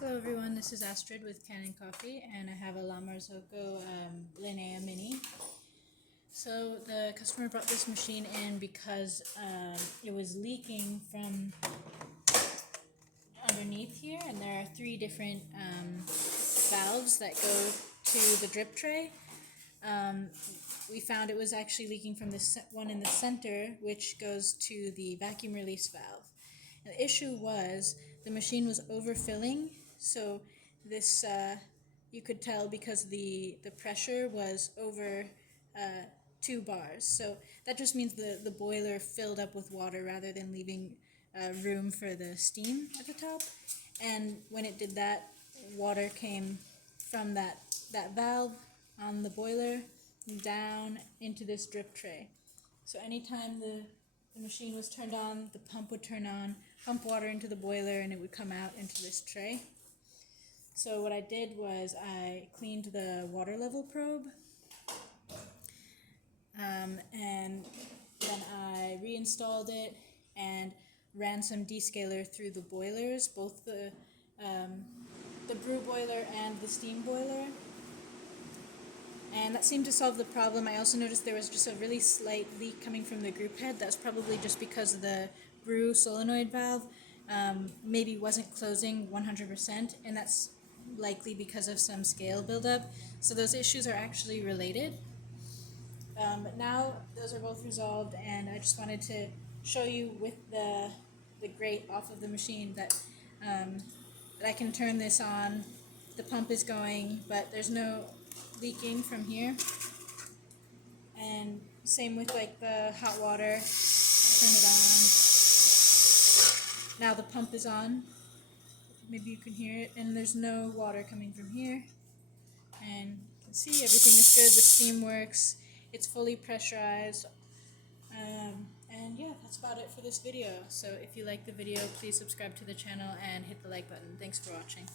Hello everyone, this is Astrid with Kanen Coffee, and I have a La Marocco Linea Mini. So the customer brought this machine in because it was leaking from underneath here, and there are three different valves that go to the drip tray. We found it was actually leaking from this one in the center, which goes to the vacuum release valve. And the issue was the machine was overfilling, so this you could tell because the pressure was over 2 bars. So that just means the boiler filled up with water rather than leaving room for the steam at the top. And when it did that, water came from that valve on the boiler down into this drip tray. So anytime the machine was turned on, the pump would turn on, pump water into the boiler, and it would come out into this tray. So what I did was I cleaned the water level probe, and then I reinstalled it and ran some descaler through the boilers, both the brew boiler and the steam boiler. And that seemed to solve the problem. I also noticed there was just a really slight leak coming from the group head. That's probably just because of the brew solenoid valve maybe wasn't closing 100%, and that's likely because of some scale buildup. So those issues are actually related. But now those are both resolved, and I just wanted to show you with the grate off of the machine that I can turn this on. The pump is going, but there's no leaking from here. And same with like the hot water. Turn it on. Now the pump is on. Maybe you can hear it, and there's no water coming from here. And you can see everything is good. The steam works. It's fully pressurized. And yeah, that's about it for this video. So if you like the video, please subscribe to the channel and hit the like button. Thanks for watching.